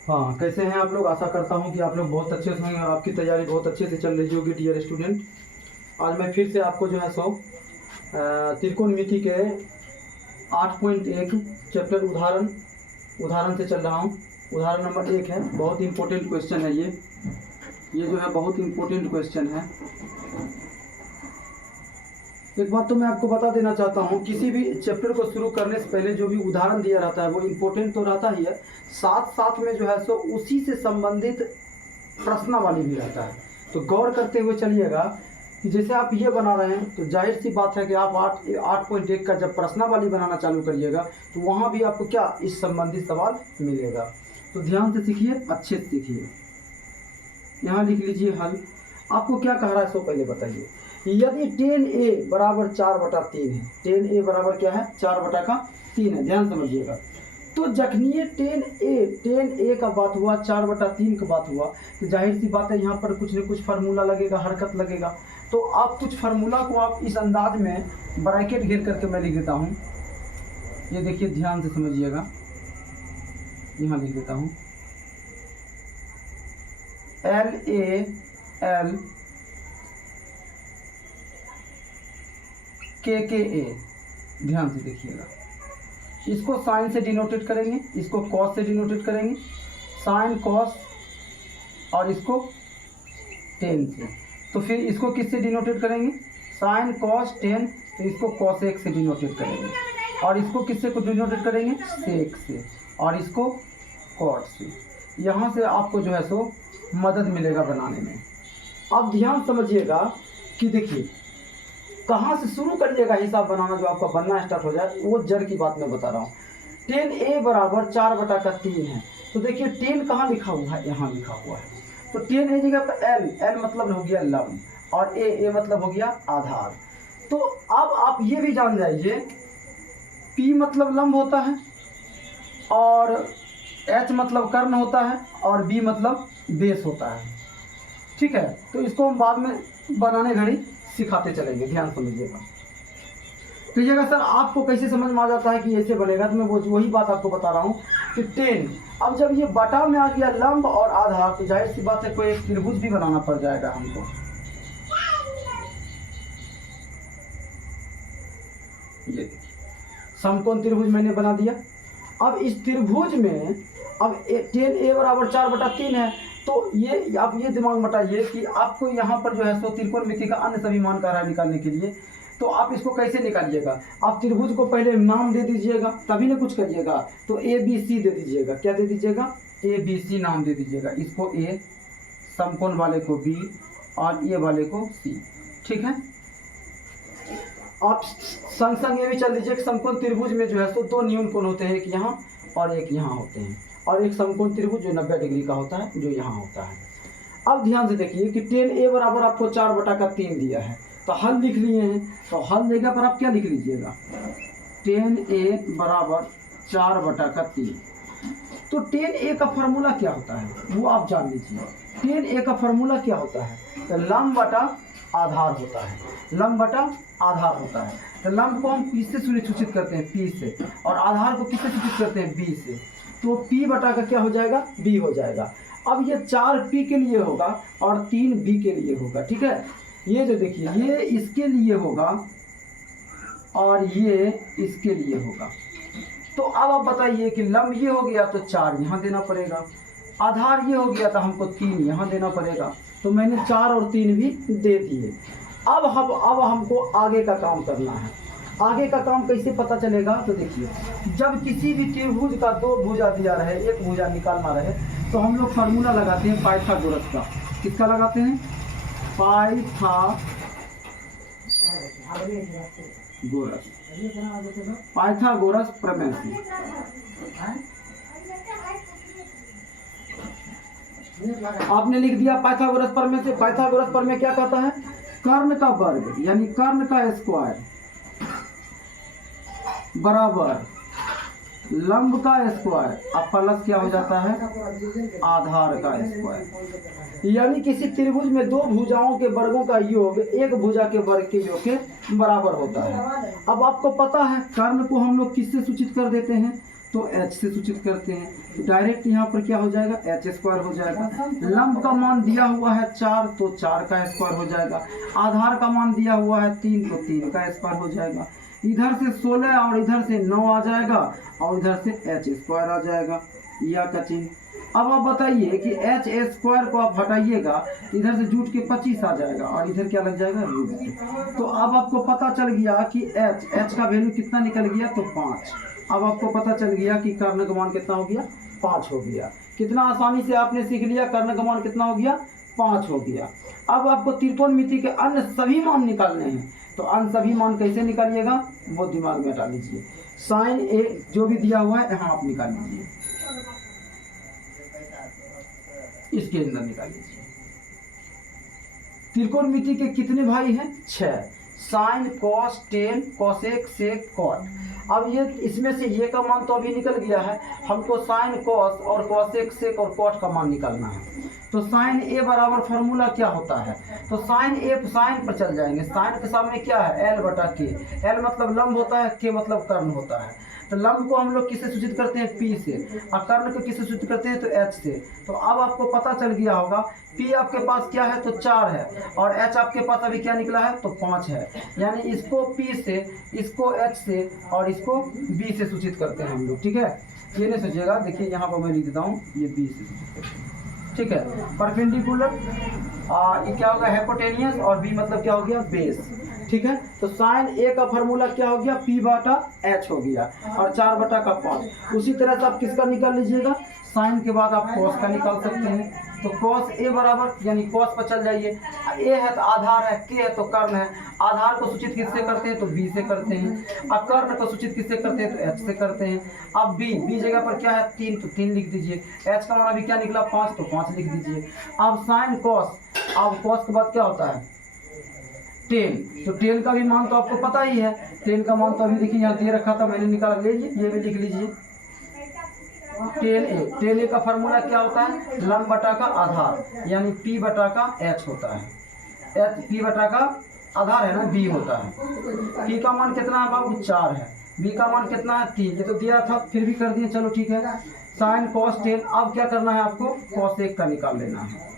हाँ, कैसे हैं आप लोग? आशा करता हूँ कि आप लोग बहुत अच्छे से होंगे और आपकी तैयारी बहुत अच्छे से चल रही होगी डियर स्टूडेंट। आज मैं फिर से आपको जो है सो त्रिकोणमिति के 8.1 चैप्टर उदाहरण से चल रहा हूँ। उदाहरण नंबर 1 है, बहुत इम्पोर्टेंट क्वेश्चन है ये जो है बहुत इम्पोर्टेंट क्वेश्चन है। एक बात तो मैं आपको बता देना चाहता हूँ, किसी भी चैप्टर को शुरू करने से पहले जो भी उदाहरण दिया रहता है वो इम्पोर्टेंट तो रहता ही है, साथ साथ में जो है सो उसी से संबंधित प्रश्नावली भी रहता है। तो गौर करते हुए चलिएगा कि जैसे आप ये बना रहे हैं तो जाहिर सी बात है कि आप 8.1 का जब प्रश्नावली बनाना चालू करिएगा तो वहाँ भी आपको क्या इस संबंधित सवाल मिलेगा। तो ध्यान से सीखिए, अच्छे से सीखिए। यहाँ लिख लीजिए हल। आपको क्या कह रहा है सो पहले बताइए। यदि tan a बराबर 4/3 है, tan a बराबर क्या है 4/3 है, ध्यान समझिएगा। तो जखनिए tan a का बात हुआ, 4/3 का बात हुआ, तो जाहिर सी बात है यहाँ पर कुछ न कुछ फार्मूला लगेगा, हरकत लगेगा। तो आप कुछ फार्मूला को आप इस अंदाज में ब्रैकेट घेर करके मैं लिख देता हूँ। ये देखिए, ध्यान से समझिएगा, यहाँ लिख देता हूँ LAL KKA। ध्यान से देखिएगा, इसको साइन से डिनोटेड करेंगे, इसको कॉस से डिनोटेड करेंगे, साइन कॉस, और इसको टेन से। तो फिर इसको किससे डिनोटेड करेंगे, साइन कॉस टेन, तो इसको कॉसेक से डिनोटेड करेंगे, और इसको किससे को डिनोटेड करेंगे, सेक से, और इसको कॉट से। यहाँ से आपको जो है सो मदद मिलेगा बनाने में। अब ध्यान समझिएगा कि देखिए कहाँ से शुरू करिएगा हिसाब बनाना, जो आपका बनना स्टार्ट हो जाए वो जड़ की बात मैं बता रहा हूँ। tan a बराबर 4/3 है, तो देखिए tan कहाँ लिखा हुआ है, यहाँ लिखा हुआ है। तो tan a जगह पर l मतलब हो गया लंब, और a मतलब हो गया आधार। तो अब आप ये भी जान जाइए, p मतलब लंब होता है, और h मतलब कर्ण होता है, और b मतलब बेस होता है। ठीक है, तो इसको हम बाद में बनाने घड़ी सिखाते चलेंगे, ध्यान समझिएगा। कहिएगा सर आपको कैसे समझ में आ जाता है कि ऐसे बनेगा, तो मैं वही बात आपको बता रहा हूँ कि tan, अब जब ये बटा में आ गया लंब और आधार, तो जाहिर सी बात है कोई एक त्रिभुज भी बनाना पड़ जाएगा हमको। ये देखिए समकोण त्रिभुज मैंने बना दिया। अब इस त्रिभुज में अब tan a बराबर 4/3 है, तो ये आप ये दिमाग मटाइए कि आपको यहाँ पर जो है सो त्रिकोणमिति का अन्य सभी मान का निकालने के लिए, तो आप इसको कैसे निकालिएगा। आप त्रिभुज को पहले नाम दे दीजिएगा, तभी ना कुछ करिएगा। तो ABC दे दीजिएगा, क्या दे दीजिएगा, ABC नाम दे दीजिएगा। इसको A, समकोण वाले को B, और ये वाले को C। ठीक है, आप संग संग ये भी चल दीजिए कि समकोण त्रिभुज में जो है सो 2 न्यून कोण होते हैं, एक यहाँ और एक यहाँ होते हैं, और एक समकोण त्रिभुज जो 90 डिग्री का होता है, जो यहाँ होता है। अब ध्यान से देखिए कि tan a बराबर आपको 4/3 दिया है, तो हल लिख लिए हैं। तो हल देगा पर आप क्या लिख लीजिएगा, tan a बराबर 4/3। तो tan a का फार्मूला क्या होता है वो आप जान लीजिए। tan a का फार्मूला क्या होता है, तो लंब बटा आधार होता है, लंब बटा आधार होता है। तो लंब को हम किससे सूचित करते हैं, P से, और आधार को किससे सूचित करते हैं, B से। तो P बटा का क्या हो जाएगा, B हो जाएगा। अब ये 4P के लिए होगा और 3B के लिए होगा। ठीक है, ये जो देखिए ये इसके लिए होगा और ये इसके लिए होगा। तो अब आप बताइए कि लंब ये हो गया तो 4 यहाँ देना पड़ेगा, आधार ये हो गया तो हमको 3 यहाँ देना पड़ेगा। तो मैंने 4 और 3 भी दे दिए। अब हमको आगे का काम करना है। आगे का काम कैसे पता चलेगा, तो देखिए जब किसी भी त्रिभुज का 2 भुजा दिया रहे, एक भुजा निकालना रहे, तो हम लोग फार्मूला लगाते हैं पाइथागोरस का। किसका लगाते हैं, पाइथागोरस प्रमेय से। आपने लिख दिया पाइथागोरस प्रमेय से। पाइथागोरस प्रमेय क्या कहता है, कर्ण का वर्ग यानी कर्ण का स्क्वायर बराबर लंब का स्क्वायर, अब प्लस क्या हो जाता है, आधार का स्क्वायर। यानी किसी त्रिभुज में 2 भुजाओं के वर्गों का योग एक भुजा के वर्ग के योग के बराबर होता है। अब आपको पता है कर्ण को हम लोग किससे सूचित कर देते हैं, तो h से सूचित करते हैं, तो डायरेक्ट यहाँ पर क्या हो जाएगा, h स्क्वायर हो जाएगा। लंब का मान दिया हुआ है 4, तो 4 का स्क्वायर हो जाएगा। आधार का मान दिया हुआ है 3, तो 3 का स्क्वायर हो जाएगा। इधर से 16 और इधर से 9 आ जाएगा और इधर से h स्क्वायर आ जाएगा, या का चिन्ह। अब आप बताइए कि h स्क्वायर को आप हटाइएगा, इधर से जुट के 25 आ जाएगा और इधर क्या लग जाएगा, रूट। तो अब आपको पता चल गया कि h का वैल्यू कितना निकल गया, तो 5। अब आपको पता चल गया कि कर्ण का मान कितना हो गया, 5 हो गया। कितना आसानी से आपने सीख लिया, कर्ण का मान कितना हो गया, 5 हो गया। अब आपको त्रिकोणमिति के अन्य सभी मान निकालने हैं, तो अन्य सभी मान कैसे निकालिएगा, वो दिमाग में डाल लीजिए। साइन ए जो भी दिया हुआ है यहाँ आप निकाल लीजिए, इसके अंदर निकाल लीजिए। त्रिकोणमिति के कितने भाई हैं, 6। साइन, कॉस, टेन, कोसेक, सेक, कॉट। अब ये इसमें से ये का मान तो अभी निकल गया है, हमको साइन, कॉस और कोसेक, सेक और कॉट का मान निकालना है। तो साइन ए बराबर फार्मूला क्या होता है, तो साइन ए साइन पर चल जाएंगे। साइन के सामने क्या है, एल बटा के। एल मतलब लंब होता है, के मतलब कर्ण होता है। तो लंब को हम लोग किससे सूचित करते हैं, पी से, और कर्ण को किससे सूचित करते हैं, तो एच से। तो अब आपको पता चल गया होगा, पी आपके पास क्या है, तो 4 है, और एच आपके पास अभी क्या निकला है, तो 5 है। यानी इसको पी से, इसको एच से और इसको बी से सूचित करते हैं हम लोग, ठीक है। ये नहीं सोचिएगा, देखिए यहाँ पर मैं लिख देता हूँ, ये बी से सूचित करते हैं, ठीक है। परपेंडिकुलर, ये क्या होगा, हाइपोटेनियस, और बी मतलब क्या हो गया, बेस, ठीक है। तो साइन ए का फार्मूला क्या हो गया, पी बटा एच हो गया, और 4 बटा का 5। उसी तरह से आप किसका निकाल लीजिएगा, साइन के बाद आप कॉस का निकाल सकते हैं। तो कॉस ए बराबर, यानी कॉस पर चल जाइए, ए है तो आधार है, के है तो कर्ण है। आधार को सूचित किससे करते हैं, तो बी से करते हैं, और कर्ण को सूचित किससे करते हैं, तो एच से करते हैं। अब बी जगह पर क्या है, 3, तो 3 लिख दीजिए। एच का मान अभी क्या निकला, 5, तो 5 लिख दीजिए। अब साइन कॉस, अब कॉस के बाद क्या होता है, 10। तो 10 का भी मान तो आपको पता ही है, 10 का मान तो अभी देखिए यहाँ दे रखा था, मैंने निकाल लीजिए, ये भी लिख लीजिए। 10a का फार्मूला क्या होता है, लंब बटा का आधार, यानी p बटा का h होता है। p बटा का आधार है ना, b होता है। p का मान कितना है बाबू, 4 है। b का मान कितना है, 3। ये तो दिया था, फिर भी कर दिए, चलो ठीक है। साइन कॉस 10, अब क्या करना है आपको, कॉसेक का निकाल लेना है।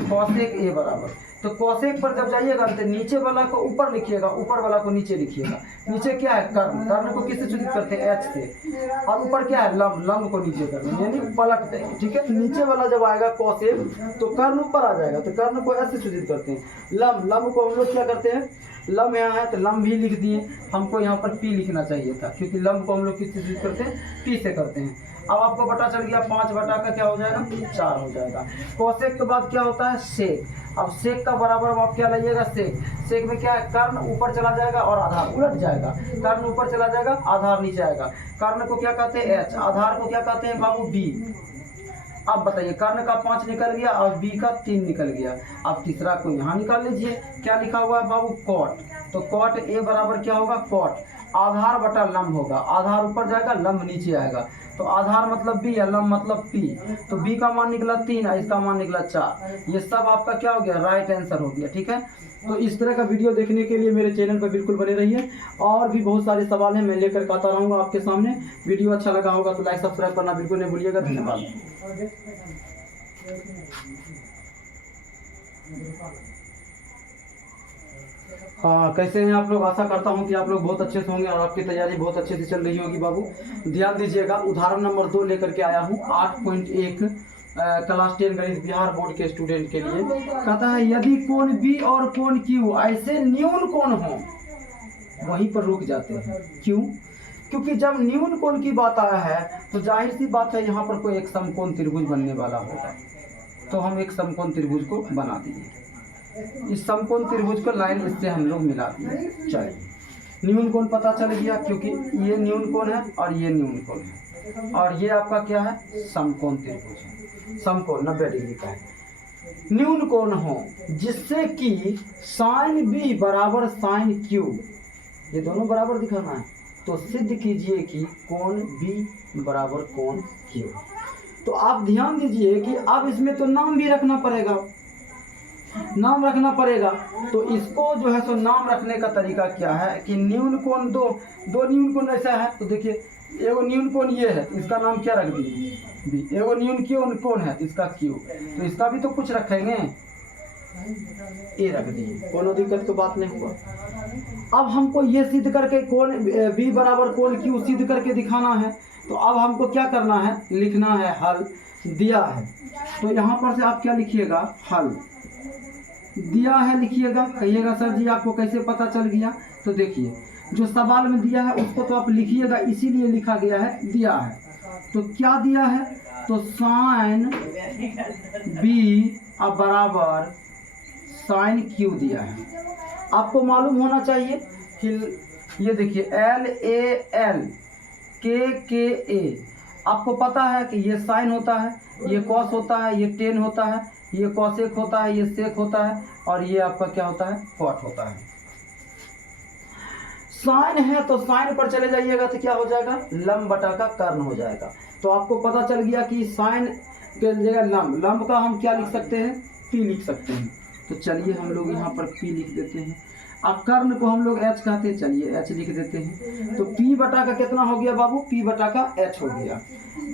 कॉसेक ए बराबर, तो कॉसेक पर जब जाइएगा तो नीचे वाला को ऊपर लिखिएगा, ऊपर वाला को नीचे लिखिएगा। नीचे क्या है, कर्ण, कर्ण को किससे सूचित करते हैं, एच से, और ऊपर क्या है, लंब, लंब को नीचे करना, यानी पलट देंगे, ठीक है। नीचे वाला जब आएगा कॉसेक, तो कर्ण ऊपर आ जाएगा, तो कर्ण को एच से सूचित करते हैं। लंब, लंब को हम लोग क्या करते हैं, लंब यहाँ है तो लंब भी लिख दिए, हमको यहाँ पर पी लिखना चाहिए था, क्योंकि लंब को हम लोग किससे सूचित करते हैं, पी से करते हैं। अब आपको पता चल गया, 5 बटा का क्या हो जाएगा, 4 हो जाएगा। कोसेक के बाद क्या होता है, सेक। अब सेक का बराबर अब आप क्या लाइएगा, सेक। सेक में क्या है, कर्ण ऊपर चला जाएगा और आधार उलट जाएगा। कर्ण ऊपर चला जाएगा, आधार नीचे आएगा। कर्ण को क्या कहते हैं, एच। आधार को क्या कहते हैं बाबू, बी। अब बताइए, कर्ण का 5 निकल गया और बी का 3 निकल गया। अब तीसरा को यहाँ निकाल लीजिए, क्या लिखा हुआ है बाबू, कॉट। तो कॉट ए बराबर क्या होगा, कॉट आधार बटा लंब होगा। आधार ऊपर जाएगा, लंब नीचे आएगा, तो आधार मतलब बी है, लंब मतलब पी। तो बी का मान निकला 3 और इसका मान निकला 4। ये सब आपका क्या हो गया, राइट आंसर हो गया, ठीक है। तो इस तरह का वीडियो देखने के लिए मेरे चैनल पर बिल्कुल बने रहिए, और भी बहुत सारे सवाल हैं मैं लेकर के आता रहूँगा आपके सामने। वीडियो अच्छा लगा होगा तो लाइक सब्सक्राइब करना बिल्कुल नहीं भूलिएगा। धन्यवाद। हाँ, कैसे हैं आप लोग, आशा करता हूं कि आप लोग बहुत अच्छे से होंगे और आपकी तैयारी बहुत अच्छे से चल रही होगी। बाबू ध्यान दीजिएगा, उदाहरण नंबर 2 लेकर के आया हूं, 8.1 क्लास 10 गणित बिहार बोर्ड के स्टूडेंट के लिए। कहता है, यदि कोण बी और कोण क्यू ऐसे न्यून कोण हो, वहीं पर रुक जाते हैं। क्यों? क्योंकि जब न्यून कोण की बात आया है तो जाहिर सी बात है यहाँ पर कोई एक समकोण त्रिभुज बनने वाला होगा। तो हम एक समकोण त्रिभुज को बना दिए। इस समकोण त्रिभुज को लाइन इससे हम लोग मिला दिए। चलिए, न्यून कोण पता चल गया, क्योंकि ये न्यून कोण है और ये न्यून कोण है, और ये आपका क्या है, समकोण त्रिभुज है। समकोण 90 डिग्री का है। न्यून कोण हो जिससे कि साइन बी बराबर साइन क्यू, ये दोनों बराबर दिखाना है, तो सिद्ध कीजिए कि कोण बी बराबर कोण क्यू। तो आप ध्यान दीजिए कि अब इसमें तो नाम भी रखना पड़ेगा, नाम रखना पड़ेगा। तो इसको जो है सो नाम रखने का तरीका क्या है कि न्यून कोण दो न्यून कोण ऐसा है, तो देखिए एगो न्यून कोण ये है, इसका नाम क्या रख दिए, बी। एगो न्यून कोण है, इसका क्यू, तो इसका भी तो कुछ रखेंगे, ए रख दिए, कोनो दिक्कत तो बात नहीं हुआ। अब हमको ये सिद्ध करके कोण बी बराबर कोण क्यू सिद्ध करके दिखाना है, तो अब हमको क्या करना है, लिखना है हल दिया है। तो यहाँ पर से आप क्या लिखिएगा, हल दिया है लिखिएगा। कहिएगा सर जी आपको कैसे पता चल गया, तो देखिए जो सवाल में दिया है उसको तो आप लिखिएगा, इसीलिए लिखा गया है दिया है। तो क्या दिया है, तो साइन बी अब बराबर साइन क्यू दिया है। आपको मालूम होना चाहिए कि ये देखिए एल ए एल के ए, आपको पता है कि ये साइन होता है, ये कॉस होता है, ये टेन होता है, ये कॉसेक होता है, ये सेक होता है, और ये आपका क्या होता है, कॉट होता है। साइन है तो साइन पर चले जाइएगा तो क्या हो जाएगा, लंब बटा का कर्ण हो जाएगा। तो आपको पता चल गया कि साइन के जगह लंब, लंब का हम क्या लिख सकते हैं, पी लिख सकते हैं। तो चलिए हम लोग यहाँ पर पी लिख देते हैं। अब कर्ण को हम लोग एच कहते हैं, चलिए एच लिख देते हैं। तो पी बटा का कितना हो गया बाबू, पी बटा का एच हो गया।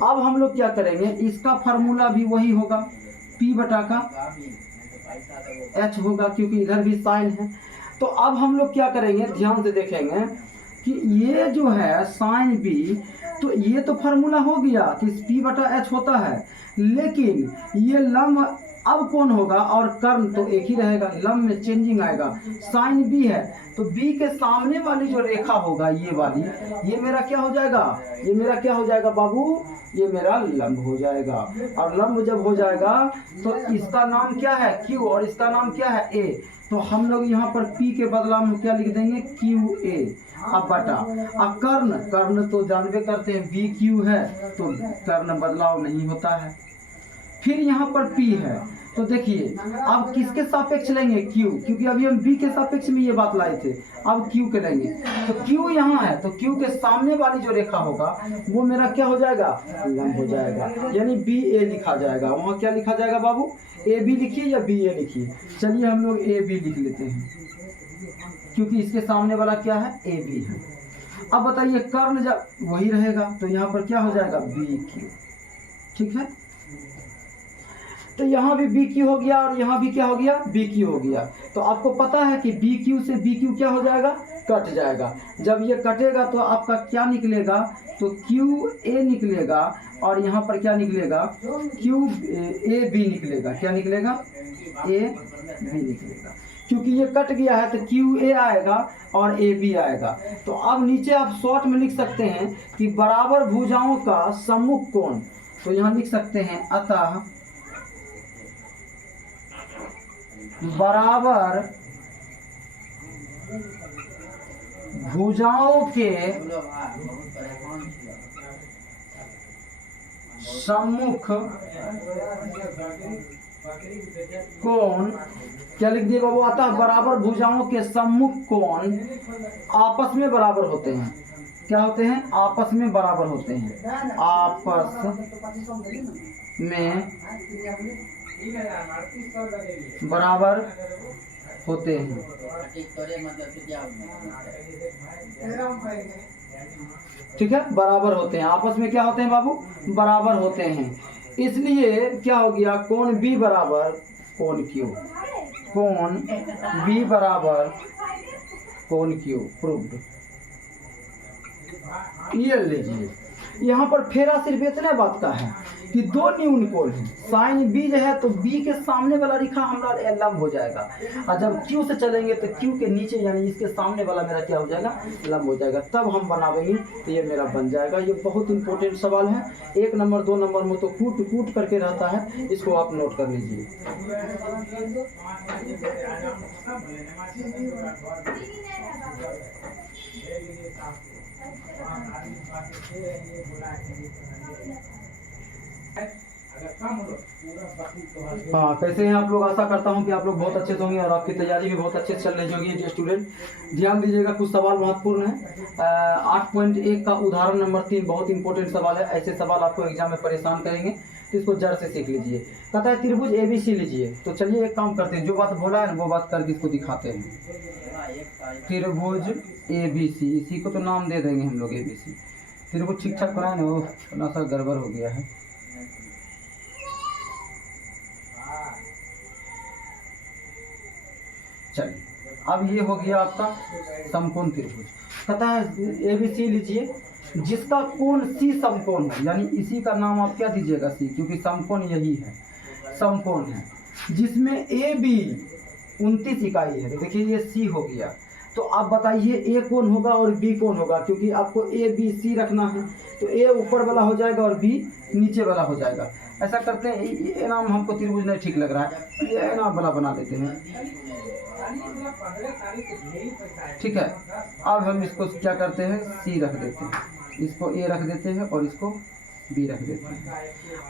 अब हम लोग क्या करेंगे, इसका फार्मूला भी वही होगा, पी बटा का एच होगा, क्योंकि इधर भी साइन है। तो अब हम लोग क्या करेंगे, ध्यान से देखेंगे कि ये जो है साइन बी, तो ये तो फार्मूला हो गया कि पी बटा एच होता है, लेकिन ये लंब अब कौन होगा और कर्ण तो एक ही रहेगा, लंब में चेंजिंग आएगा। साइन बी है तो बी के सामने वाली जो रेखा होगा ये वाली, ये मेरा क्या हो जाएगा, ये मेरा क्या हो जाएगा बाबू, ये मेरा लंब हो जाएगा। और लंब जब हो जाएगा तो इसका नाम क्या है, क्यू, और इसका नाम क्या है, ए। तो हम लोग यहाँ पर P के बदला में क्या लिख देंगे, क्यू ए। अब बटा, अब कर्ण, कर्ण तो जानबे करते हैं बी क्यू है, तो कर्ण बदलाव नहीं होता है। फिर यहाँ पर P है, तो देखिए अब किसके सापेक्ष लेंगे, Q, क्योंकि अभी हम B के सापेक्ष में ये बात लाए थे, अब Q के लेंगे। तो Q यहाँ है, तो Q के सामने वाली जो रेखा होगा वो मेरा क्या हो जाएगा, लंब हो जाएगा, यानी BA लिखा जाएगा। वहाँ क्या लिखा जाएगा बाबू, AB लिखिए या BA लिखिए। चलिए हम लोग AB लिख लेते हैं, क्योंकि इसके सामने वाला क्या है, AB है। अब बताइए कर्ण जब वही रहेगा तो यहाँ पर क्या हो जाएगा, BQ, ठीक है। तो यहाँ भी BQ हो गया और यहाँ भी क्या हो गया, BQ हो गया। तो आपको पता है कि BQ से BQ क्या हो जाएगा, कट जाएगा। जब ये कटेगा तो आपका क्या निकलेगा, तो QA निकलेगा, और यहाँ पर क्या निकलेगा, QAB निकलेगा। क्या निकलेगा, AB निकलेगा, क्योंकि ये कट गया है तो QA आएगा और AB आएगा। तो अब नीचे आप शॉर्ट में लिख सकते हैं कि बराबर भुजाओं का सम्मुख कोण, तो यहाँ लिख सकते हैं अतः बराबर भुजाओं के सम्मुख कोण, क्या लिख दिए बाबू, अतः बराबर भुजाओं के सम्मुख कोण आपस में बराबर होते हैं। क्या होते हैं, आपस में बराबर होते हैं, आपस में बराबर होते हैं। ठीक है, बराबर होते हैं, आपस में क्या होते हैं बाबू, बराबर होते हैं। इसलिए क्या हो गया, कोण B बराबर कोण Q, कोण B बराबर कोण Q, प्रूव्ड। ये लीजिए, यहाँ पर फेरा सिर्फ इतने बात का है कि दो न्यून कोण है, साइन बी जो है तो बी के सामने वाला रेखा हमारा लंब हो जाएगा, और जब क्यू से चलेंगे तो क्यू के नीचे यानी इसके सामने वाला मेरा क्या हो जाएगा, लंब हो जाएगा। तब हम बनावेंगे तो ये मेरा बन जाएगा। ये बहुत इंपॉर्टेंट सवाल है, 1 नंबर 2 नंबर में तो कूट करके रहता है, इसको आप नोट कर लीजिए। हाँ, कैसे हैं आप लोग, आशा करता हूं कि आप लोग बहुत अच्छे से होंगे और आपकी तैयारी भी बहुत अच्छे से चल रही होगी। स्टूडेंट ध्यान दीजिएगा, कुछ सवाल महत्वपूर्ण है। 8.1 का उदाहरण नंबर 3 बहुत इंपॉर्टेंट सवाल है। ऐसे सवाल आपको एग्जाम में परेशान करेंगे, तो इसको जड़ से सीख लीजिए। कहता है त्रिभुज ABC लीजिए, तो चलिए एक काम करते हैं, जो बात बोला है वो बात करके इसको दिखाते हैं। त्रिभुज ABC, इसी को तो नाम दे देंगे हम लोग ABC। त्रिभुज ठीक ठाक बनाए ना, वो थोड़ा सा गड़बड़ हो गया है। चलिए, अब ये हो गया आपका समकोण त्रिभुज। कहता है ABC लीजिए, जिसका कोण C समकोण है, यानी इसी का नाम आप क्या दीजिएगा C, क्योंकि समकोण यही है, समकोण है, जिसमें AB 29 इकाई है। तो देखिए ये C हो गया, तो आप बताइए A कौन होगा और B कौन होगा, क्योंकि आपको ABC रखना है, तो A ऊपर वाला हो जाएगा और B नीचे वाला हो जाएगा। ऐसा करते हैं, ये नाम हमको त्रिभुज नहीं ठीक लग रहा है, ये नाम वाला बना देते हैं, ठीक है। अब हम इसको क्या करते हैं, C रख देते हैं, इसको A रख देते हैं और इसको B रख देते हैं।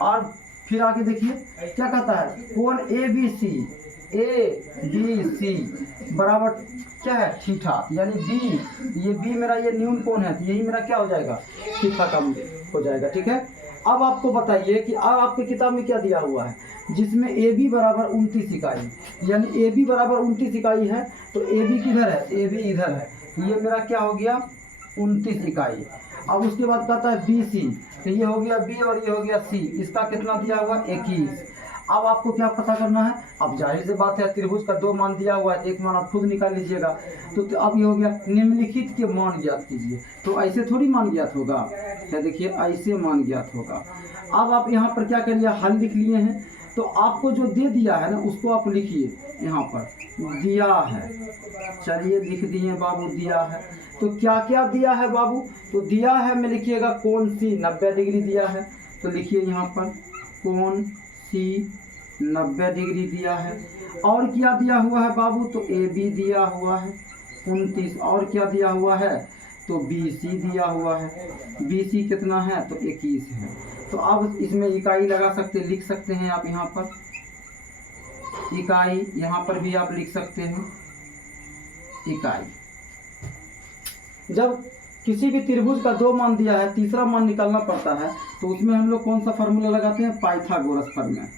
और फिर आगे देखिए क्या कहता है, कोण ABC बराबर क्या है, थीटा, यानी B, ये B मेरा ये न्यून कोण है, तो यही मेरा क्या हो जाएगा, थीटा का हो जाएगा, ठीक है। अब आपको बताइए कि अब आपकी किताब में क्या दिया हुआ है, जिसमें AB बराबर 29 इकाई, यानी AB बराबर 29 इकाई है, तो AB किधर है, AB इधर है, तो ये मेरा क्या हो गया 29 इकाई। अब उसके बाद कहता है BC, तो ये हो गया B और ये हो गया C, इसका कितना दिया हुआ 21। अब आपको क्या पता करना है, अब जाहिर सी बात है त्रिभुज का 2 मान दिया हुआ है, एक मान आप खुद निकाल लीजिएगा। तो अब ये हो गया निम्नलिखित के मान ज्ञात कीजिए, तो ऐसे थोड़ी मान ज्ञात होगा, क्या देखिए ऐसे मान ज्ञात होगा। अब आप यहाँ पर क्या करिए, हल लिख लिए हैं, तो आपको जो दे दिया है ना उसको आप लिखिए, यहाँ पर दिया है, चलिए लिख दिए बाबू, दिया है। तो क्या क्या दिया है बाबू, तो दिया है में लिखिएगा कोण C 90 डिग्री दिया है, तो लिखिए यहाँ पर कोण C 90 डिग्री दिया है। और क्या दिया हुआ है बाबू, तो AB दिया हुआ है 29, और क्या दिया हुआ है, तो BC दिया हुआ है, BC कितना है, तो 21 है। तो अब इसमें इकाई लगा सकते, लिख सकते हैं आप यहाँ पर इकाई, यहाँ पर भी आप लिख सकते हैं इकाई। जब किसी भी त्रिभुज का 2 मान दिया है, तीसरा मान निकालना पड़ता है, तो उसमें हम लोग कौन सा फार्मूला लगाते हैं, पाइथागोरस प्रमेय।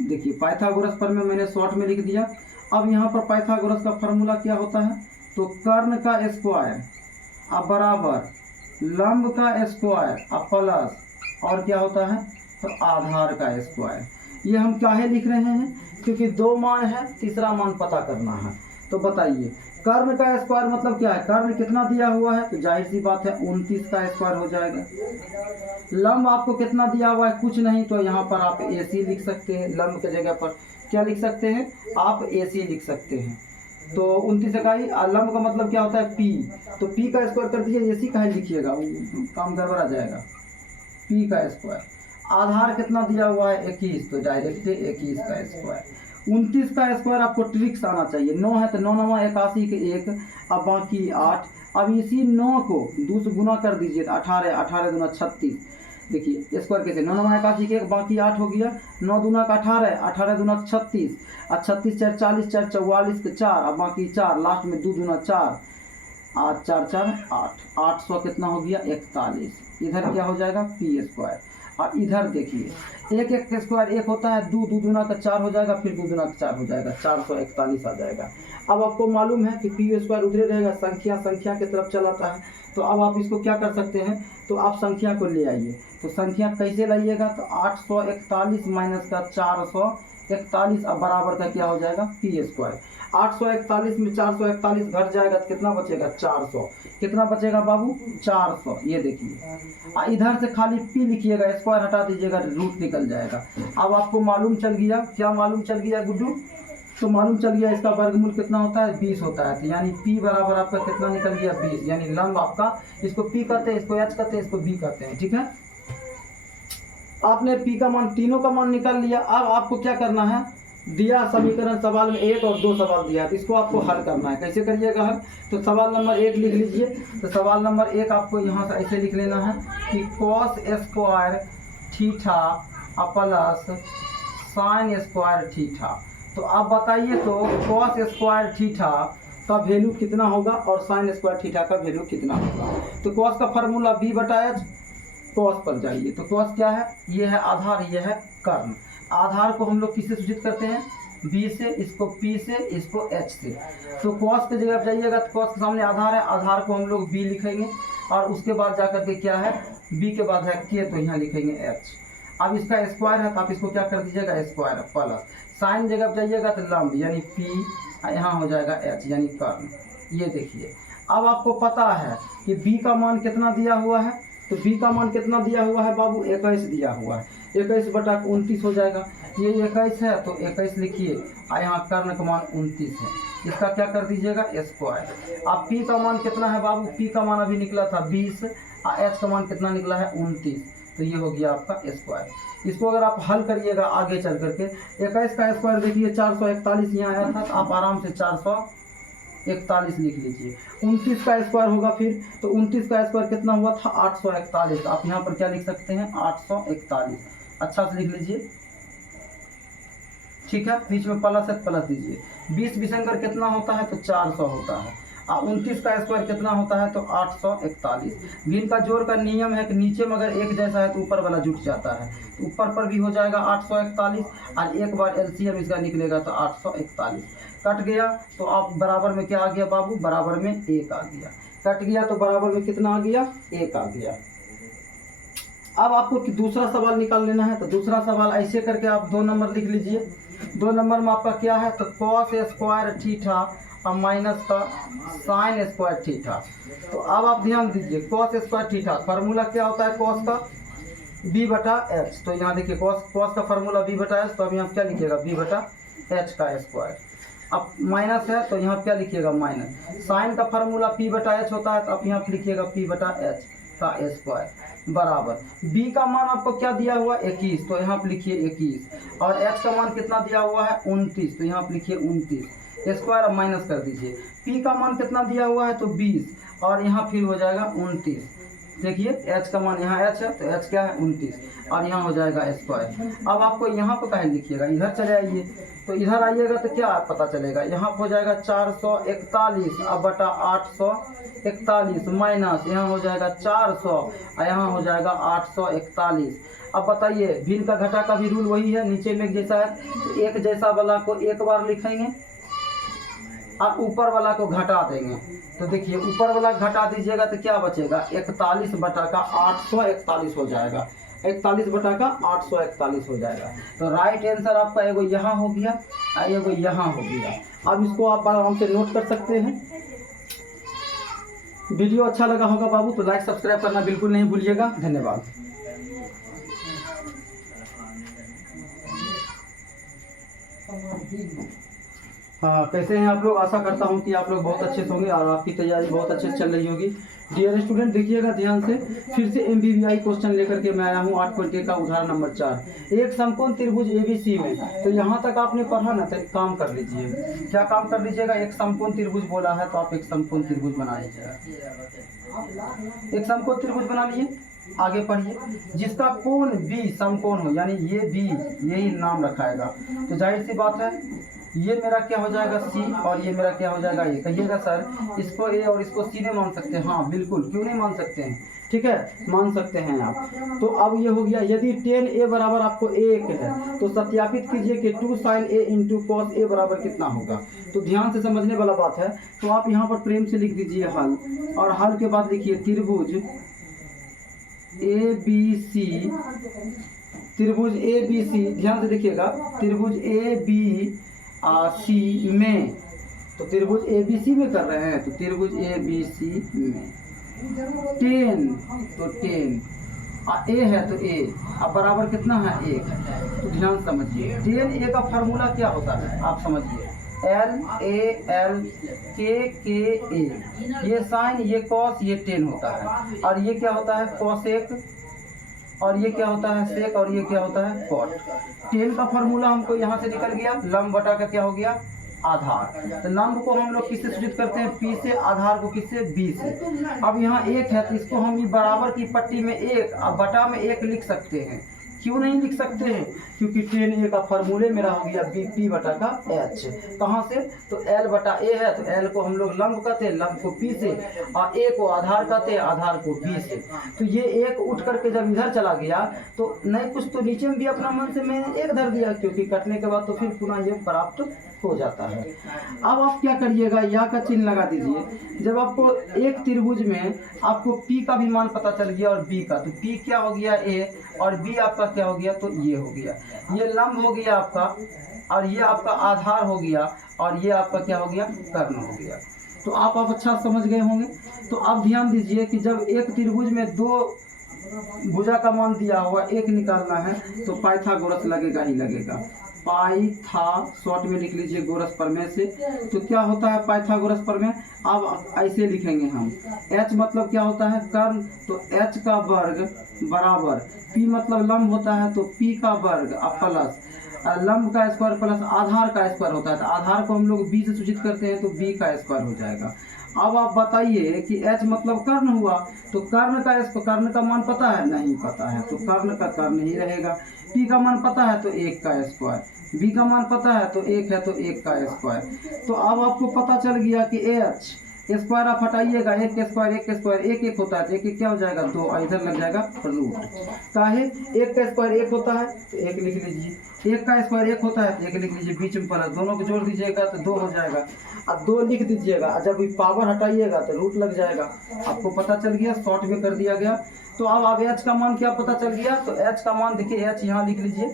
देखिए पाइथागोरस प्रमेय मैंने शॉर्ट में लिख दिया। अब यहाँ पर पाइथागोरस का फार्मूला क्या होता है, तो कर्ण का स्क्वायर अब बराबर लंब का स्क्वायर अब प्लस और क्या होता है, तो आधार का स्क्वायर। ये हम काहे लिख रहे हैं, क्योंकि 2 मान है, तीसरा मान पता करना है। तो बताइए कर्ण का स्क्वायर मतलब क्या है, कर्ण कितना दिया हुआ है, तो जाहिर सी बात है 29 का स्क्वायर हो जाएगा। लंब आपको कितना दिया हुआ है, कुछ नहीं, तो यहाँ पर आप AC लिख सकते हैं, लंब के जगह पर क्या लिख सकते हैं, आप AC लिख सकते हैं। तो 29 इकाई, लंब का मतलब क्या होता है P, तो P का स्क्वायर कर दीजिए, AC का ही लिखिएगा, काम गड़बड़ा जाएगा, P का स्क्वायर। आधार कितना दिया हुआ है 21, तो डायरेक्ट 21 का स्क्वायर। 29 का स्क्वायर आपको ट्रिक्स आना चाहिए, 9 है तो 9 9 81 के 1, अब बाकी 8। अब इसी 9 को 2 से गुना कर दीजिए, 18 18 दूना 36। देखिए स्क्वायर कैसे, 9 9 81 के 1 बाकी 8 हो गया, 9 दूना का 18 18 दूना 36 और 36 4 40 4 44 के 4 अब बाकी 4, लास्ट में 2 दूना 4 8 4 4 8 800 कितना हो गया 41। इधर क्या हो जाएगा P स्क्वायर। और इधर देखिए 1 1 के स्क्वायर 1 होता है, 2 2 दूना का 4 हो जाएगा, फिर 2 दूना का 4 हो जाएगा, 441 आ जाएगा। अब आपको मालूम है कि P स्क्वायर उधरे रहेगा, संख्या की तरफ चलाता है, तो अब आप इसको क्या कर सकते हैं, तो आप संख्या को ले आइए। तो संख्या कैसे लाइएगा, तो 841 माइनस का 441 अब बराबर का क्या हो जाएगा P स्क्वायर। 841 में 441 घट जाएगा तो कितना बचेगा 400, कितना बचेगा बाबू 400। ये देखिए इधर से खाली P लिखिएगा, स्क्वायर हटा दीजिएगा, रूट निकल जाएगा। अब आपको मालूम चल गया, क्या मालूम चल गया गुड्डू, तो मालूम चल गया इसका वर्गमूल कितना होता है 20 होता है, तो यानी P बराबर आपका कितना निकल गया 20, यानी लंब आपका, इसको P कहते हैं, इसको H कहते हैं, इसको B कहते हैं, ठीक है। आपने P का मान, तीनों का मान निकाल लिया। अब आपको क्या करना है, दिया समीकरण सवाल में 1 और 2 सवाल दिया है, इसको आपको हल करना है। कैसे करिएगा हल, तो सवाल नंबर 1 लिख लीजिए। तो सवाल नंबर 1 आपको यहाँ से ऐसे लिख लेना है कि cos square theta plus sine square theta. तो आप बताइए तो cos स्क्वायर थीटा का वैल्यू कितना होगा और साइन स्क्वायर थीटा का वैल्यू कितना होगा। तो cos का फार्मूला B/H, cos पर जाइए। तो cos क्या है, ये है आधार, ये है कर्ण। आधार को हम लोग किससे सूचित करते हैं, B से, इसको P से, इसको H से। तो cos की जगह जाइएगा तो cos के सामने आधार है, आधार को हम लोग B लिखेंगे। और उसके बाद जाकर के क्या है, b के बाद है k, तो यहाँ लिखेंगे h। अब इसका स्क्वायर है तो आप इसको क्या कर दीजिएगा, स्क्वायर प्लस साइन जगह पर जाइएगा तो लंब यानी p, यहाँ हो जाएगा h यानी कर्ण। ये देखिए अब आपको पता है कि b का मान कितना दिया हुआ है, तो b का मान कितना दिया हुआ है बाबू, 21 दिया हुआ है, 21 बटा 29 हो जाएगा। ये 21 है तो 21 लिखिए, और यहाँ कर्ण का मान 29 है, इसका क्या कर दीजिएगा स्क्वायर। अब p का मान कितना है बाबू, p का मान अभी निकला था 20 और h का मान कितना निकला है 29, तो ये हो गया आपका स्क्वायर। इसको अगर आप हल करिएगा आगे चल करके, 21 का स्क्वायर देखिए 441 यहाँ आया था, तो आप आराम से 441 लिख लीजिए। 29 का स्क्वायर होगा फिर, तो 29 का स्क्वायर कितना हुआ था 841, आप यहाँ पर क्या लिख सकते हैं 841, अच्छा से लिख लीजिए, ठीक है। बीच में प्लस है, प्लस दीजिए। 20 विसंकर कितना होता है, तो 400 होता है, और 29 का स्क्वायर कितना होता है, तो 841। भिन्न का जोड़ का नियम है कि नीचे में अगर एक जैसा है तो ऊपर वाला जुट जाता है, तो ऊपर पर भी हो जाएगा 841, और एक बार एलसीएम इसका निकलेगा तो 841 कट गया, तो आप बराबर में क्या आ गया बाबू, बराबर में 1 आ गया। कट गया तो बराबर में कितना आ गया, 1 आ गया। अब आपको दूसरा सवाल निकाल लेना है, तो दूसरा सवाल ऐसे करके आप 2 नंबर लिख लीजिए। 2 नंबर में आपका क्या है, तो कॉस स्क्वायर थीटा और माइनस का साइन स्क्वायर थीटा। तो अब आप ध्यान दीजिए, कॉस स्क्वायर थीटा फार्मूला क्या होता है कॉस का, b बटा एच। तो यहाँ देखिए कॉस का फार्मूला b बटा एच, तो अब यहाँ क्या लिखिएगा b बटा एच का स्क्वायर। अब माइनस है तो यहाँ क्या लिखिएगा माइनस, साइन का फार्मूला p बटा एच होता है, तो आप यहाँ लिखिएगा p बटा एच का स्क्वायर बराबर b का मान आपको क्या दिया हुआ 21, तो यहाँ पर लिखिए 21, और h का मान कितना दिया हुआ है 29, तो यहाँ पर लिखिए 29 स्क्वायर। अब माइनस कर दीजिए, p का मान कितना दिया हुआ है, तो 20, और यहाँ फिर हो जाएगा 29। देखिए h का मान, यहाँ h है तो h क्या है 29, और यहाँ हो जाएगा स्क्वायर। अब आपको यहाँ पर कहीं लिखिएगा, इधर चले आइए, तो इधर आइएगा तो क्या पता चलेगा, यहाँ हो जाएगा 441 अब बटा 841 माइनस यहाँ हो जाएगा 400 और यहाँ हो जाएगा 841। अब बताइए भिन्न का घटा का भी रूल वही है, नीचे में एक जैसा है, तो एक जैसा वाला को एक बार लिखेंगे और ऊपर वाला को घटा देंगे। तो देखिए ऊपर वाला घटा दीजिएगा तो क्या बचेगा, 41 बटा का 841 हो जाएगा, 41 बटा का 841 हो जाएगा। तो राइट आंसर आपका एगो यहाँ हो गया और एगो यहाँ हो गया। अब इसको आप आराम से नोट कर सकते हैं। वीडियो अच्छा लगा होगा बाबू तो लाइक सब्सक्राइब करना बिल्कुल नहीं भूलिएगा। धन्यवाद। हाँ, कैसे हैं आप लोग? आशा करता हूं कि आप लोग बहुत अच्छे से होंगे और आपकी तैयारी बहुत अच्छे से चल रही होगी। डियर स्टूडेंट देखिएगा ध्यान से, फिर से MBBI क्वेश्चन लेकर के मैं आया हूं 8.1 का उदाहरण नंबर 4। एक समकोण त्रिभुज ABC में, तो यहाँ तक आपने पढ़ा ना, तो एक काम कर लीजिए। क्या काम कर लीजिएगा? एक समकोण त्रिभुज बोला है तो आप एक समकोण त्रिभुज बना लीजिएगा। एक समकोण त्रिभुज बना लिए, आगे पढ़िए। जिसका कोण B समकोण हो, यानी ये B यही नाम रखाएगा, तो जाहिर सी बात है ये मेरा क्या हो जाएगा C और ये मेरा क्या हो जाएगा A। कहिएगा सर इसको A और इसको C नहीं मान सकते? हाँ बिल्कुल, क्यों नहीं मान सकते हैं, ठीक है मान सकते हैं आप। तो अब ये हो गया, यदि tan A बराबर आपको 1 है तो सत्यापित कीजिए कि 2 sin A into cos A बराबर कितना होगा। तो ध्यान से समझने वाला बात है। तो आप यहाँ पर प्रेम से लिख दीजिए हल, और हल के बाद लिखिए त्रिभुज ABC, त्रिभुज ABC, ध्यान से देखिएगा, त्रिभुज ABC में, तो त्रिभुज ABC में कर रहे हैं, तो त्रिभुज ABC में tan, तो tan A है तो A, अब बराबर कितना है 1। तो ध्यान समझिए, tan A का फार्मूला क्या होता है आप समझिए, LAL KKA, ये साइन, ये कॉस, ये tan होता है, और ये क्या होता है कोसेक, और ये क्या होता है सेक, और ये क्या होता है कॉट। tan का फार्मूला हमको यहाँ से निकल गया, लंब बटा का क्या हो गया आधार। तो लंब को हम लोग किससे सूचित करते हैं P से, आधार को किससे B से। अब यहाँ 1 है तो इसको हम बराबर की पट्टी में 1 और बटा में 1 लिख सकते हैं, क्यों नहीं लिख सकते हैं? क्योंकि टेन ए का फार्मूले मेरा हो गया बी पी बटा का एच। कहाँ से? तो एल बटा ए है, तो एल को हम लोग लंब कहते हैं, लंब को पी से, और ए को आधार कहते हैं, आधार को बी से। तो ये एक उठ करके जब इधर चला गया तो नहीं कुछ तो नीचे में भी अपना मन से मैंने एक धर दिया, क्योंकि कटने के बाद तो फिर पुनः ये प्राप्त हो जाता है। अब आप क्या करिएगा, या का चिन्ह लगा दीजिए। जब आपको एक त्रिभुज में आपको P का भी मान पता चल गया और B का, तो P क्या हो गया A और B आपका क्या हो गया, तो ये हो गया, ये लंब हो गया आपका, और ये आपका आधार हो गया, और ये आपका क्या हो गया, कर्ण हो गया। तो आप अच्छा समझ गए होंगे। तो आप ध्यान दीजिए कि जब एक त्रिभुज में दो भुजा का मान दिया हुआ एक निकालना है तो पाइथागोरस लगेगा ही लगेगा। पाइथा शॉर्ट में लिख लीजिए गोरस प्रमेय से। तो क्या होता है पाइथागोरस प्रमेय? अब ऐसे लिखेंगे हम, h मतलब क्या होता है, कर्ण, तो h का वर्ग बराबर p मतलब लंब होता है, तो p का वर्ग प्लस लंब का स्क्वायर प्लस आधार का स्क्वायर होता है। तो आधार को हम लोग b से सूचित करते हैं, तो b का स्क्वायर हो जाएगा। अब आप बताइए कि h मतलब कर्ण हुआ, तो कर्ण का मान पता है? नहीं पता है, तो कर्ण का कर्ण ही रहेगा। p का मान पता है तो 1 का स्क्वायर, b का मान पता है तो 1 है, तो 1 का स्क्वायर। तो अब आपको पता चल गया कि h स्क्वायर आप हटाइएगा, 1 के स्क्वायर 1 के स्क्वायर 1 1 होता है, तो 1 1 क्या हो जाएगा, 2, इधर लग जाएगा रूट। काहे? 1 का स्क्वायर 1 होता है तो 1 लिख लीजिए, 1 का स्क्वायर 1 होता है तो 1 लिख लीजिए, बीच में प्लस, दोनों को जोड़ दीजिएगा तो 2 हो जाएगा, और 2 लिख दीजिएगा। जब पावर हटाइएगा तो रूट लग जाएगा। आपको पता चल गया, शॉर्ट में कर दिया गया। तो अब h का मान क्या पता चल गया, तो h का मान देखिए, h यहाँ लिख लीजिए,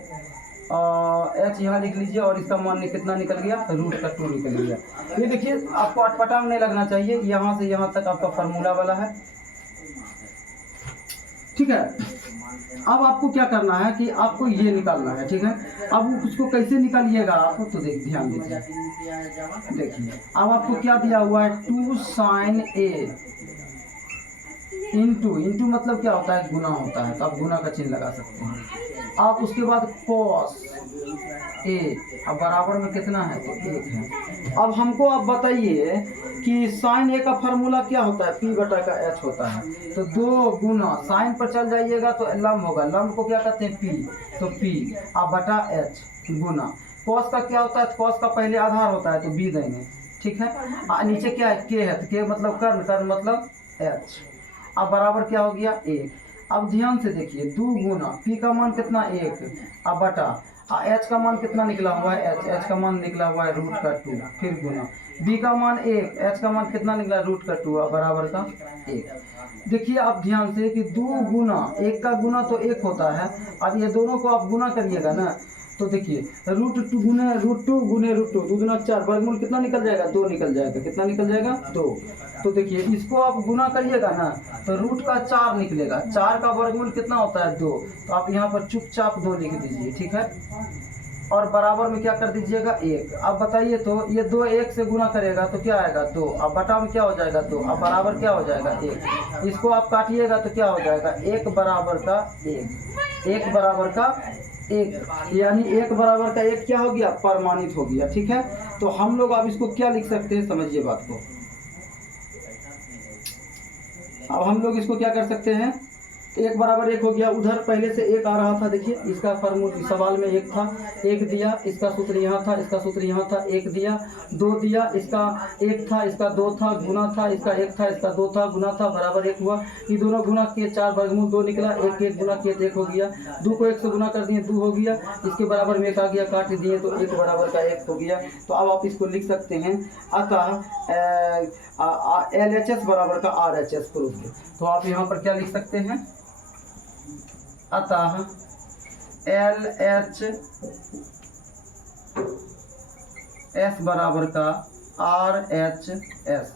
h यहाँ लिख लीजिए, और इसका मान कितना निकल गया, रूट का 2 निकल गया। ये देखिए आपको अटपटांग नहीं लगना चाहिए, यहाँ से यहाँ तक आपका फार्मूला वाला है, ठीक है। अब आपको क्या करना है कि आपको ये निकालना है, ठीक है। अब उसको कैसे निकालिएगा आप, तो ध्यान दीजिए, देखिए अब आपको क्या दिया हुआ है, 2 sin A इंटू मतलब क्या होता है, गुना होता है, तो आप गुना का चिन्ह लगा सकते हैं। आप उसके बाद cos A, अब बराबर में कितना है, तो 1 है। अब हमको आप बताइए कि sin A का फार्मूला क्या होता है, P बटा का H होता है, तो 2 गुना साइन पर चल जाइएगा तो लंब होगा, लंब को क्या कहते हैं, P, तो P अब बटा H गुना cos का क्या होता है, तो cos का पहले आधार होता है तो B देंगे, ठीक है। नीचे क्या है, K है, तो K मतलब कर्ण मतलब H, अब बराबर क्या हो गया, 1। अब ध्यान से देखिए, 2 गुना P का मान कितना, 1, अब बटा H का मान कितना निकला हुआ है, H का मान निकला हुआ है रूट का 2, फिर गुना B का मान 1, H का मान कितना निकला, रूट का 2, अब बराबर का 1। देखिए आप ध्यान से कि 2 गुना 1 का गुना तो 1 होता है, अब ये दोनों को आप गुना करिएगा ना, तो देखिए रूट 2 गुने रूट 2 गुने रूट 2, 2 गुना 4, वर्गमूल कितना निकल जाएगा, 2 निकल जाएगा, कितना निकल जाएगा, 2। तो देखिए इसको आप गुना करिएगा ना, तो रूट का 4 निकलेगा, 4 का वर्गमूल कितना होता है, 2, तो आप यहाँ पर चुपचाप 2 लिख दीजिए, ठीक है। और बराबर में क्या कर दीजिएगा, 1। अब बताइए तो ये 2 1 से गुना करेगा तो क्या आएगा, 2, अब बटा में क्या हो जाएगा, 2, अब बराबर क्या हो जाएगा, 1। इसको आप काटिएगा तो क्या हो जाएगा, 1 बराबर का 1, 1 बराबर का 1, यानी 1 बराबर का 1 क्या हो गया, प्रमाणित हो गया, ठीक है। तो हम लोग अब इसको क्या लिख सकते हैं, समझिए बात को। अब हम लोग इसको क्या कर सकते हैं, 1 बराबर 1 हो गया, उधर पहले से 1 आ रहा था, देखिए इसका फार्मूला सवाल में 1 था, 1 दिया, इसका सूत्र यहाँ था, इसका सूत्र यहाँ था, 1 दिया, 2 दिया, इसका 1 था, इसका 2 था, गुना था, इसका 1 था, इसका 2 था, गुना था, बराबर 1 हुआ। ये दोनों गुना किए, 4 वर्गमूल 2 निकला, 1 1 गुना किए तो 1 हो गया, 2 को 1 से गुना कर दिए 2 हो गया, इसके बराबर में 1 आ गया, काट दिए तो 1 बराबर का 1 हो गया। तो अब आप इसको लिख सकते हैं, अतः LHS बराबर का RHS प्रूफ। तो आप यहाँ पर क्या लिख सकते हैं, अतः LHS बराबर का RHS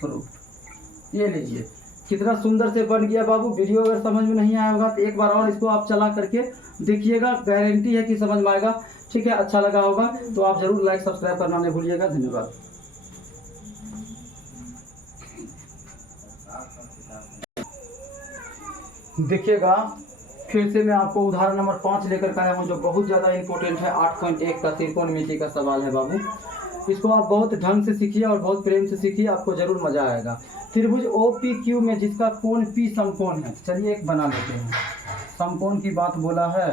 प्रूफ। ये लीजिए कितना सुंदर से बन गया बाबू। वीडियो अगर समझ में नहीं आया होगा तो एक बार और इसको आप चला करके देखिएगा, गारंटी है कि समझ में आएगा, ठीक है। अच्छा लगा होगा तो आप जरूर लाइक सब्सक्राइब करना नहीं भूलिएगा। धन्यवाद। देखिएगा फिर से मैं आपको उदाहरण नंबर 5 लेकर के आया हूँ, जो बहुत ज़्यादा इंपॉर्टेंट है। 8.1 का त्रिकोणमिति का सवाल है बाबू। इसको आप बहुत ढंग से सीखिए और बहुत प्रेम से सीखिए, आपको ज़रूर मज़ा आएगा। त्रिभुज ओ पी क्यू में जिसका कोण पी समकोण है, चलिए एक बना लेते हैं। समकोण की बात बोला है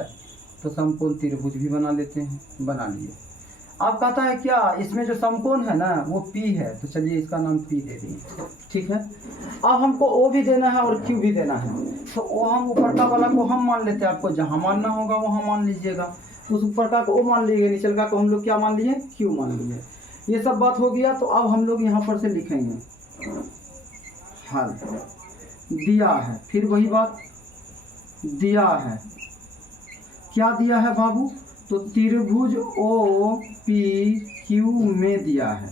तो समकोण त्रिभुज भी बना लेते हैं, बना लिए। आप कहता है क्या इसमें जो समकोण है ना वो पी है, तो चलिए इसका नाम पी दे दिए, ठीक है। अब हमको ओ भी देना है और क्यू भी देना है, तो ओ हम ऊपर का वाला को हम मान लेते हैं, आपको जहाँ मानना होगा वहाँ मान लीजिएगा। उस ऊपर का को ओ मान लीजिए, नीचे का को हम लोग क्या मान लिए, क्यू मान लिए। ये सब बात हो गया, तो अब हम लोग यहाँ पर से लिखेंगे हल दिया है, फिर वही बात दिया है, क्या दिया है बाबू, तो त्रिभुज ओ पी क्यू में दिया है।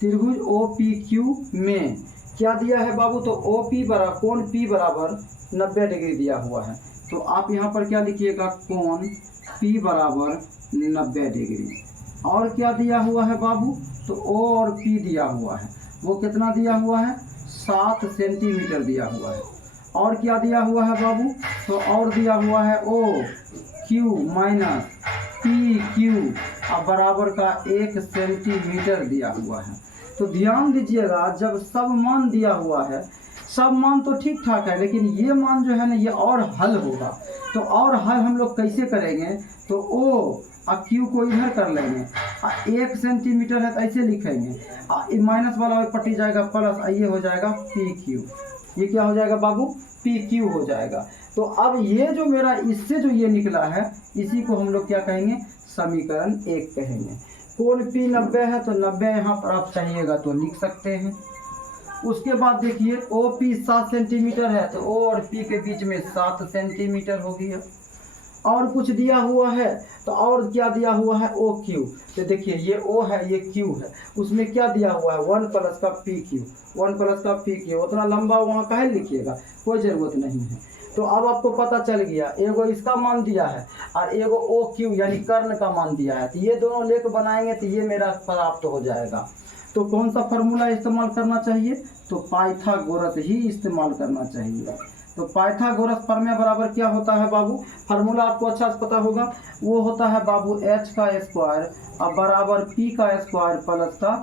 त्रिभुज ओ पी क्यू में क्या दिया है बाबू, तो ओ पी बराबर कोण पी बराबर 90 डिग्री दिया हुआ है। तो आप यहाँ पर क्या लिखिएगा, कोण पी बराबर 90 डिग्री। और क्या दिया हुआ है बाबू, तो ओ और पी दिया हुआ है, वो कितना दिया हुआ है, 7 सेंटीमीटर दिया हुआ है। और क्या दिया हुआ है बाबू, तो और दिया हुआ है O Q minus P Q अब बराबर का 1 सेंटीमीटर दिया हुआ है। तो ध्यान दीजिएगा, जब सब मान दिया हुआ है, सब मान तो ठीक ठाक है, लेकिन ये मान जो है ना ये और हल होगा। तो और हल हम लोग कैसे करेंगे, तो ओ और क्यू को इधर कर लेंगे, 1 सेंटीमीटर है तो ऐसे लिखेंगे, माइनस वाला पट्टी जाएगा प्लस, ये हो जाएगा पी क्यू। ये क्या हो जाएगा बाबू, पी क्यू हो जाएगा। तो अब ये जो मेरा इससे जो ये निकला है, इसी को हम लोग क्या कहेंगे, समीकरण 1 कहेंगे। कोण पी 90 है, तो 90 यहाँ पर आप चाहिएगा तो लिख सकते हैं। उसके बाद देखिए ओ पी 7 सेंटीमीटर है, तो ओ और पी के बीच में 7 सेंटीमीटर हो गया। और कुछ दिया हुआ है, तो और क्या दिया हुआ है, ओ क्यू। तो देखिए ये ओ है, ये क्यू है, उसमें क्या दिया हुआ है, 1 प्लस का पी क्यू, 1 प्लस का पी क्यू। उतना लंबा वहाँ काहे लिखिएगा, कोई ज़रूरत नहीं है। तो अब आपको पता चल गया, एगो इसका मान दिया है और एगो ओ क्यू यानी कर्ण का मान दिया है, तो ये दोनों लेकर बनाएंगे तो ये मेरा प्राप्त हो जाएगा। तो कौन सा फार्मूला इस्तेमाल करना चाहिए, तो पाइथागोरस ही इस्तेमाल करना चाहिए। तो पाइथागोरस प्रमेय बराबर क्या होता है बाबू, फार्मूला आपको अच्छा से पता होगा, वो होता है बाबू h का स्क्वायर अब बराबर p का स्क्वायर प्लस का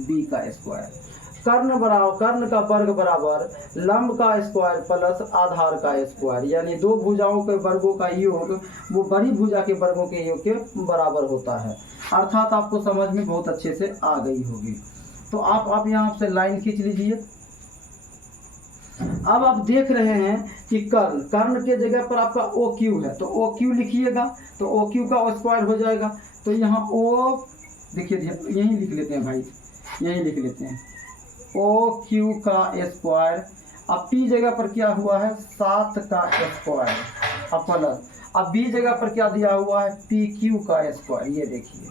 b का स्क्वायर। कर्ण बराबर कर्ण का वर्ग बराबर लंब का स्क्वायर प्लस आधार का स्क्वायर, यानी दो भुजाओं के वर्गों का योग वो बड़ी भुजा के वर्गों के योग के बराबर होता है। अर्थात आपको समझ में बहुत अच्छे से आ गई होगी। तो आप यहाँ से लाइन खींच लीजिए। अब आप देख रहे हैं कि कर्ण कर्ण के जगह पर आपका ओ क्यू है, तो ओ क्यू लिखिएगा, तो ओ क्यू का स्क्वायर हो जाएगा। तो यहाँ ओ देखिए यहीं लिख लेते हैं भाई, यहीं लिख लेते हैं ओ क्यू का स्क्वायर। अब पी जगह पर क्या हुआ है, 7 का स्क्वायर अब प्लस, अब बी जगह पर क्या दिया हुआ है, पी क्यू का स्क्वायर। ये देखिए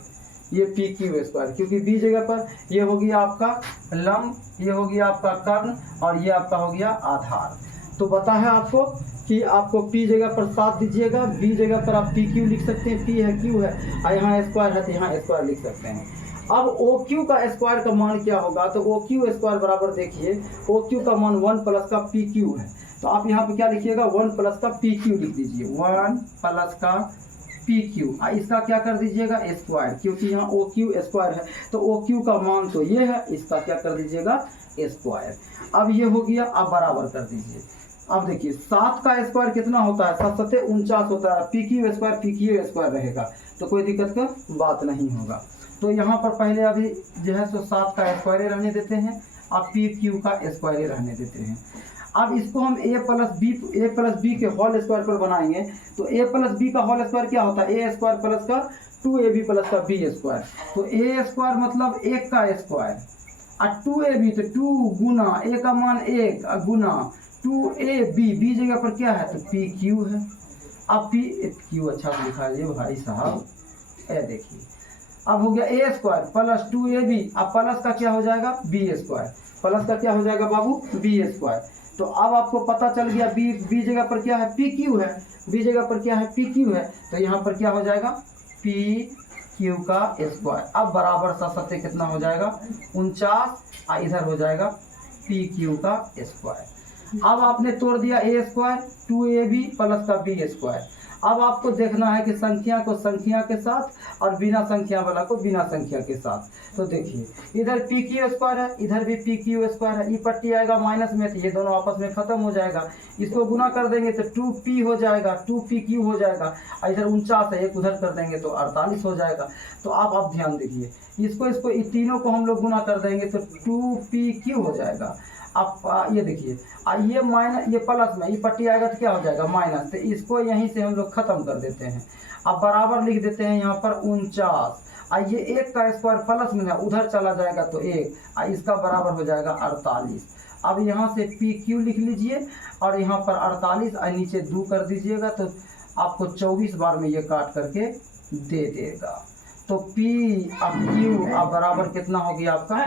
ये पी क्यू स्क्वायर, क्योंकि बी जगह पर ये हो गया आपका लंब, ये हो गया आपका कर्ण और ये आपका हो गया आधार। तो पता है आपको कि आपको पी जगह पर 7 दीजिएगा, बी जगह पर आप पी क्यू लिख सकते हैं, पी है क्यू है और यहाँ स्क्वायर है तो यहाँ स्क्वायर लिख सकते हैं। अब ओ क्यू का स्क्वायर का मान क्या होगा, तो ओ क्यू स्क्वायर बराबर देखिए ओ क्यू का मान 1 प्लस का पी क्यू है, तो आप यहाँ पे क्या लिखिएगा 1 प्लस का पी क्यू लिख दीजिए, 1 प्लस का पी क्यू। इसका क्या कर दीजिएगा स्क्वायर, क्योंकि यहाँ ओ क्यू स्क्वायर है तो ओ क्यू का मान तो ये है, इसका क्या कर दीजिएगा स्क्वायर। अब ये हो गया, अब बराबर कर दीजिए। अब देखिए 7 का स्क्वायर कितना होता है, 7 7 49 होता है, पी क्यू स्क्वायर रहेगा तो कोई दिक्कत का बात नहीं होगा। तो यहाँ पर पहले अभी जो है सो 7 का स्क्वायर रहने देते हैं, अब पी क्यू का स्क्वायर रहने देते हैं। अब इसको हम ए प्लस बी के होल स्क्वायर पर बनाएंगे, तो ए प्लस बी का होल स्क्वायर क्या होता है, ए स्क्वायर प्लस का 2ab प्लस का बी स्क्वायर। तो ए स्क्वायर मतलब 1 का स्क्वायर और 2ab तो 2 गुना ए का मान 1 गुना 2ab, बी जगह पर क्या है तो पी क्यू है। अब पी क्यू अच्छा से लिखा है भाई साहब, ए देखिए अब हो गया ए स्क्वायर प्लस 2ab, अब प्लस का क्या हो जाएगा बी स्क्वायर, प्लस का क्या हो जाएगा बाबू बी स्क्वायर। तो अब आपको पता चल गया बी जगह पर क्या है पी क्यू है, बी जगह पर क्या है पी क्यू है, तो यहाँ पर क्या हो जाएगा पी क्यू का स्क्वायर। अब बराबर सा सत्य कितना हो जाएगा 49 और इधर हो जाएगा पी क्यू का स्क्वायर। अब आपने तोड़ दिया ए स्क्वायर 2ab प्लस का बी स्क्वायर। अब आपको देखना है कि संख्या को संख्या के साथ और बिना संख्या वाला को बिना संख्या के साथ। तो देखिए इधर पी क्यू स्क्वायर है, इधर भी पी क्यू स्क्वायर है, ये पट्टी आएगा माइनस में, तो ये दोनों आपस में खत्म हो जाएगा। इसको गुना कर देंगे तो 2p हो जाएगा, 2pq हो जाएगा, और इधर 49 है, एक उधर कर देंगे तो 48 हो जाएगा। तो आप ध्यान देखिए, इसको इस तीनों को हम लोग गुना कर देंगे तो 2pq हो जाएगा। आप ये देखिए, ये माइनस, ये प्लस में, ये पट्टी आएगा तो क्या हो जाएगा माइनस, तो इसको यहीं से हम लोग खत्म कर देते हैं। अब बराबर लिख देते हैं यहाँ पर 49, ये एक का स्क्वायर प्लस में है, उधर चला जाएगा तो 1, इसका बराबर हो जाएगा 48। अब यहाँ से पी क्यू लिख लीजिए और यहाँ पर 48 और नीचे 2 कर दीजिएगा, तो आपको 24 बार में ये काट करके दे देगा। तो पी अब क्यू अब बराबर कितना हो गया आपका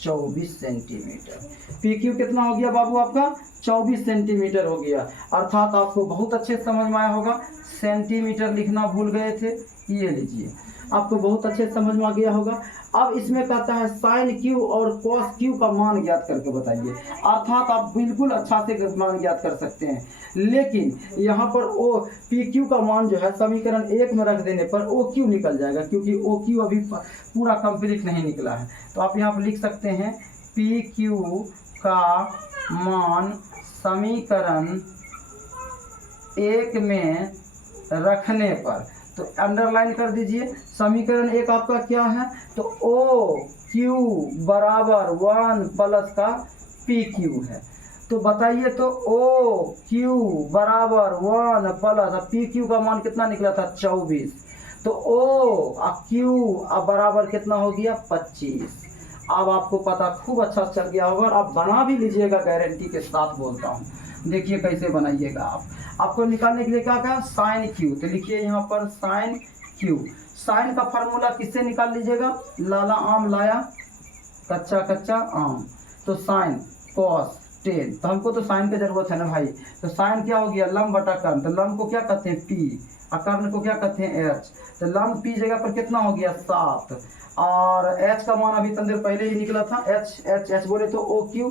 24 सेंटीमीटर। पी क्यू कितना हो गया बाबू आपका 24 सेंटीमीटर हो गया। अर्थात आपको बहुत अच्छे समझ में आया होगा, सेंटीमीटर लिखना भूल गए थे, ये लीजिए आपको बहुत अच्छे समझ में आ गया होगा। अब इसमें कहता है साइन क्यू और कॉस क्यू का मान ज्ञात करके बताइए। अर्थात आप बिल्कुल अच्छा से मान ज्ञात कर सकते हैं, लेकिन यहाँ पर ओ पी क्यू का मान जो है समीकरण 1 में रख देने पर ओ क्यू निकल जाएगा, क्योंकि ओ क्यू अभी पूरा कंप्लीट नहीं निकला है। तो आप यहाँ पर लिख सकते हैं पी क्यू का मान समीकरण 1 में रखने पर, तो अंडरलाइन कर दीजिए। समीकरण 1 आपका क्या है, तो ओ क्यू बराबर 1 प्लस का पी क्यू है। तो बताइए, तो ओ क्यू बराबर 1 प्लस पी क्यू का मान कितना निकला था 24, तो ओ क्यू अब बराबर कितना हो गया 25। अब आपको पता खूब अच्छा चल गया होगा और आप बना भी लीजिएगा, गारंटी के साथ बोलता हूँ। देखिए कैसे बनाइएगा आप। आपको निकालने के लिए क्या कहा साइन क्यू, तो लिखिए यहाँ पर साइन क्यू। साइन का फार्मूला किससे निकाल लीजिएगा, लाला आम लाया कच्चा कच्चा आम, तो साइन कॉस टेन, तो हमको तो साइन की जरूरत है ना भाई। तो साइन क्या हो गया लंब बटा कर्ण, तो लंब को क्या कहते हैं पी और कर्ण को क्या कहते हैं एच। तो लंब पी जगह पर कितना हो गया 7 और एच का मान अभी तंदर पहले ही निकला था, एच बोले तो ओ क्यू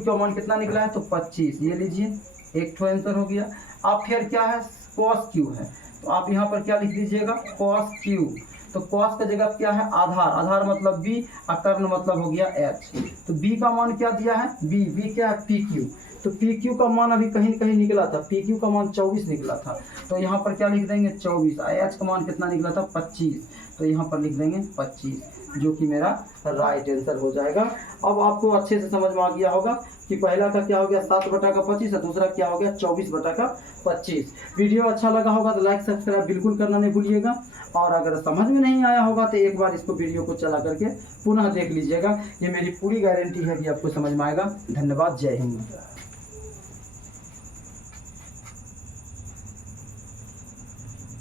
का मान कितना निकला है तो 25। ये लीजिए एक ठो आंसर हो गया। अब फिर क्या है कॉस क्यू है, तो आप यहाँ पर क्या लिख दीजिएगा कॉस क्यू। तो कॉस का जगह क्या है आधार, आधार मतलब बी और कर्ण मतलब हो गया एच। तो बी का मान क्या दिया है बी क्या है पी क्यू। तो पी क्यू का मान अभी कहीं कहीं निकला था, पी क्यू का मान 24 निकला था, तो यहाँ पर क्या लिख देंगे 24। एच का मान कितना निकला था 25, तो यहाँ पर लिख देंगे 25, जो कि मेरा राइट आंसर हो जाएगा। अब आपको अच्छे से समझ में आ गया होगा कि पहला का क्या हो गया 7 बटा का 25 और दूसरा क्या हो गया 24 बटा का 25। वीडियो अच्छा लगा होगा तो लाइक सब्सक्राइब बिल्कुल करना नहीं भूलिएगा, और अगर समझ में नहीं आया होगा तो एक बार इसको वीडियो को चला करके पुनः देख लीजिएगा। ये मेरी पूरी गारंटी है कि आपको समझ में आएगा। धन्यवाद, जय हिंद।